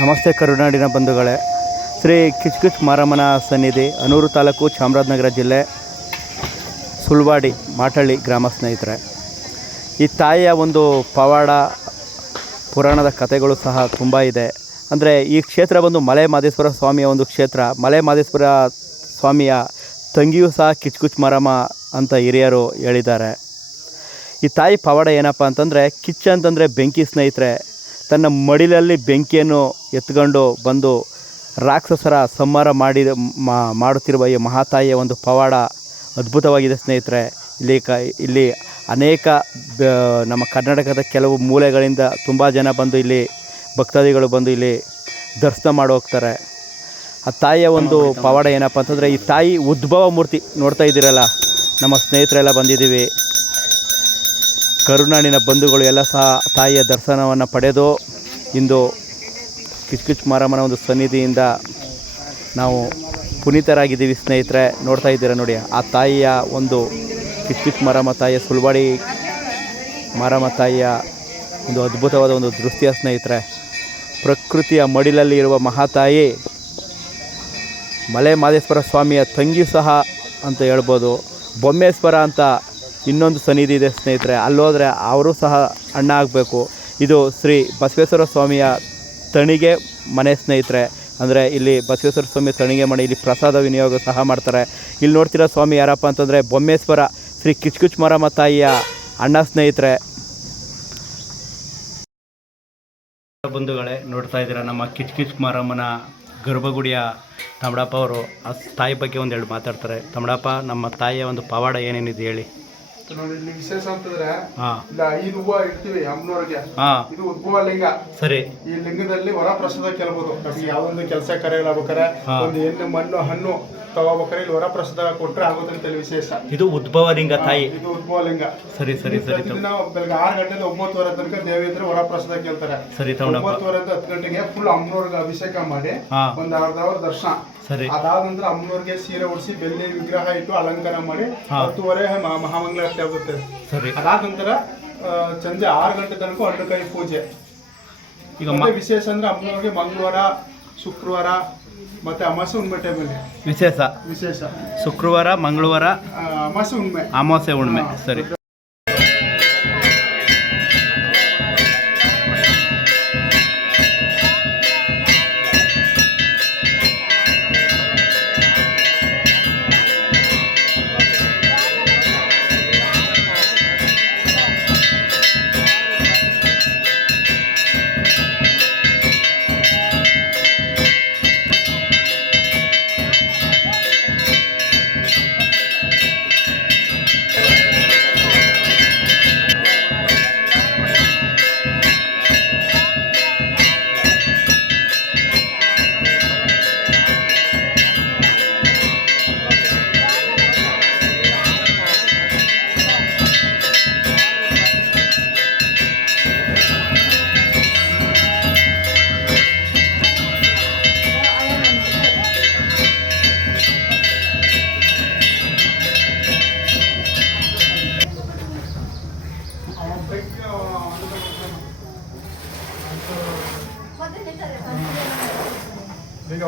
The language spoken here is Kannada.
ನಮಸ್ತೆ ಕರುನಾಡಿನ ಬಂಧುಗಳೇ. ಶ್ರೀ ಕಿಚ್ಕಿಚ್ ಮಾರಮ್ಮನ ಸನ್ನಿಧಿ, ಅನೂರು ತಾಲೂಕು ಚಾಮರಾಜನಗರ ಜಿಲ್ಲೆ, ಸುಳ್ವಾಡಿ, ಮಾಟಳ್ಳಿ ಗ್ರಾಮ ಸ್ನೇಹಿತರೆ. ಈ ತಾಯಿಯ ಒಂದು ಪವಾಡ, ಪುರಾಣದ ಕಥೆಗಳು ಸಹ ತುಂಬ ಇದೆ. ಅಂದರೆ ಈ ಕ್ಷೇತ್ರ ಬಂದು ಮಲೆ ಮಾದೇಶ್ವರ ಸ್ವಾಮಿಯ ಒಂದು ಕ್ಷೇತ್ರ ಮಲೆ ಮಾದೇಶ್ವರ ಸ್ವಾಮಿಯ ತಂಗಿಯೂ ಸಹ ಕಿಚ್ಕುಚ್ ಮಾರಮ್ಮ ಅಂತ ಹಿರಿಯರು ಹೇಳಿದ್ದಾರೆ. ಈ ತಾಯಿ ಪವಾಡ ಏನಪ್ಪ ಅಂತಂದರೆ, ಕಿಚ್ಚ ಅಂತಂದರೆ ಬೆಂಕಿ ಸ್ನೇಹಿತರೆ. ತನ್ನ ಮಡಿಲಲ್ಲಿ ಬೆಂಕಿಯನ್ನು ಎತ್ಕೊಂಡು ಬಂದು ರಾಕ್ಷಸರ ಸಂಹಾರ ಮಾಡಿ ಮಾ- ಮಾಡುತ್ತಿರುವ ಈ ಮಹಾತಾಯಿಯ ಒಂದು ಪವಾಡ ಅದ್ಭುತವಾಗಿದೆ ಸ್ನೇಹಿತರೆ. ಇಲ್ಲಿ ಕ, ಇಲ್ಲಿ ಅನೇಕ ನಮ್ಮ ಕರ್ನಾಟಕದ ಕೆಲವು ಮೂಲೆಗಳಿಂದ ತುಂಬ ಜನ ಬಂದು ಇಲ್ಲಿ ಭಕ್ತಾದಿಗಳು ಬಂದು ಇಲ್ಲಿ ದರ್ಶನ ಮಾಡಿ ಹೋಗ್ತಾರೆ. ಆ ತಾಯಿಯ ಒಂದು ಪವಾಡ ಏನಪ್ಪ ಅಂತಂದರೆ, ಈ ತಾಯಿ ಉದ್ಭವ ಮೂರ್ತಿ ನೋಡ್ತಾ ಇದ್ದೀರಲ್ಲ, ನಮ್ಮ ಸ್ನೇಹಿತರೆಲ್ಲ ಬಂದಿದ್ದೀವಿ. ಕರುನಾಡಿನ ಬಂಧುಗಳು ಎಲ್ಲ ಸಹ ತಾಯಿಯ ದರ್ಶನವನ್ನು ಪಡೆದು ಇಂದು ಕಿಚ್ಕಿಚ್ ಮಾರಮ್ಮನ ಒಂದು ಸನ್ನಿಧಿಯಿಂದ ನಾವು ಪುನೀತರಾಗಿದ್ದೀವಿ ಸ್ನೇಹಿತರೆ. ನೋಡ್ತಾ ಇದ್ದೀರಾ ನೋಡಿ, ಆ ತಾಯಿಯ ಒಂದು ಕಿಚ್ಕಿಚ್ ಮಾರಮ್ಮ ತಾಯಿಯ ಸುಳ್ವಾಡಿ ಮಾರಮ್ಮ ತಾಯಿಯ ಒಂದು ಅದ್ಭುತವಾದ ಒಂದು ದೃಶ್ಯ ಸ್ನೇಹಿತರೆ. ಪ್ರಕೃತಿಯ ಮಡಿಲಲ್ಲಿ ಇರುವ ಮಹಾತಾಯಿ ಮಲೆ ಮಾದೇಶ್ವರ ಸ್ವಾಮಿಯ ತಂಗಿ ಸಹ ಅಂತ ಹೇಳ್ಬೋದು. ಬೊಮ್ಮೇಶ್ವರ ಅಂತ ಇನ್ನೊಂದು ಸನ್ನಿಧಿ ಇದೆ, ಸ್ನೇಹಿತರೆ. ಅಲ್ಲೋದ್ರೆ ಅವರು ಸಹ ಅಣ್ಣ ಆಗಬೇಕು. ಇದು ಶ್ರೀ ಬಸವೇಶ್ವರ ಸ್ವಾಮಿಯ ತಣಿಗೆ ಮನೆ, ಸ್ನೇಹಿತರೆ. ಅಂದರೆ ಇಲ್ಲಿ ಬಸವೇಶ್ವರ ಸ್ವಾಮಿ ತಣಿಗೆ ಮನೆ, ಇಲ್ಲಿ ಪ್ರಸಾದ ವಿನಿಯೋಗ ಸಹ ಮಾಡ್ತಾರೆ. ಇಲ್ಲಿ ನೋಡ್ತಿರೋ ಸ್ವಾಮಿ ಯಾರಪ್ಪ ಅಂತಂದರೆ ಬೊಮ್ಮೇಶ್ವರ, ಶ್ರೀ ಕಿಚ್ಕುಚ್ ಮಾರಮ್ಮ ತಾಯಿಯ ಅಣ್ಣ, ಸ್ನೇಹಿತರೆ. ಬಂಧುಗಳೇ, ನೋಡ್ತಾ ಇದ್ದೀರಾ ನಮ್ಮ ಕಿಚ್ಕಿಚ್ ಮಾರಮ್ಮನ ಗರ್ಭಗುಡಿಯ ತಮಡಪ್ಪ ಅವರು ಆ ತಾಯಿ ಬಗ್ಗೆ ಒಂದೆರಡು ಮಾತಾಡ್ತಾರೆ. ತಮಡಪ್ಪ ನಮ್ಮ ತಾಯಿಯ ಒಂದು ಪವಾಡ ಏನೇನಿದೆ ಹೇಳಿ. ನೋಡಿ ಇಲ್ಲಿ ವಿಶೇಷ ಅಂತಂದ್ರೆ ಇಲ್ಲ ಐದು ಹೂವ ಇಡ್ತೀವಿ ಅಮ್ಮನವ್ರಿಗೆ. ಇದು ಉದ್ಭವ ಲಿಂಗ. ಸರಿ. ಈ ಲಿಂಗದಲ್ಲಿ ವರ ಪ್ರಸಾದ ಕೇಳ್ಬೋದು. ನಮ್ಗೆ ಯಾವೊಂದು ಕೆಲಸ ಕಾರ್ಯಗಳಾಗ್ಬೇಕಾರೆ. ಒಂದು ಹೆಣ್ಣು ಮಣ್ಣು ಹಣ್ಣು ತಗೋಬೇಕಾರೆ ಇಲ್ಲಿ ವರ ಪ್ರಸಾದ ಕೊಟ್ರೆ ಆಗುತ್ತೆ ಅಂತ ವಿಶೇಷ. ಇದು ಉದ್ಭವ ಲಿಂಗ ತಾಯಿ. ಇದು ಉದ್ಭವ ಲಿಂಗ. ಸರಿ ಸರಿ ಸರಿ ತಮ್- ಪ್ರತಿದಿನ ಬೆಳಗ್ಗೆ ಆರು ಗಂಟೆಯಿಂದ ಒಂಬತ್ತುವರೆ ತನಕ ದೇವೇಂದ್ರ ವರ ಪ್ರಸಾದ ಕೇಳ್ತಾರೆ. ಸರಿ ಒಂಬತ್ತುವರೆ ಒಂಬತ್ತುವರೆಯಿಂದ ಹತ್ತು ಗಂಟೆಗೆ ಫುಲ್ ಅಮ್ಮನವ್ರಿಗೆ ಅಭಿಷೇಕ ಮಾಡಿ ಹಾಂ. ಒಂದ್ ಅರ್ಧ ಅವರ್ ದರ್ಶನ. ಸರಿ. ಅದಾದ ನಂತರ ಅಮ್ಮನವ್ರಿಗೆ ಸೀರೆ ಉಡಿಸಿ ಬೆಳ್ಳಿ ವಿಗ್ರಹ ಇಟ್ಟು ಅಲಂಕಾರ ಮಾಡಿ ಹಾ. ಹತ್ತುವರೆ ಮ- ಮಹಾಮಂಗಳಾರತಿ ಆಗುತ್ತೆ. ಸರಿ. ಅದಾದ ನಂತರ ಆ, ಸಂಜೆ ಆರು ಗಂಟೆ ತನಕ ಕೈ ಪೂಜೆ. ಈಗ ಮತ್ತೆ ವಿಶೇಷ ಅಂದ್ರೆ ಅಮ್ಮನವ್ರಿಗೆ ಮಂಗಳವಾರ ಶುಕ್ರವಾರ ಮತ್ತೆ ಅಮಾಸೆ ಉಣ್ಮೆ ಟೈಮಲ್ಲಿ ವಿಶೇಷ. ವಿಶೇಷ. ಶುಕ್ರವಾರ ಮಂಗಳವಾರ ಅಮಾಸೆ ಉಣ್ಮೆ ಅಮಾವಾಸ್ಯೆ ಹುಣ್ಣಿಮೆ ಸರಿ. ಈಗ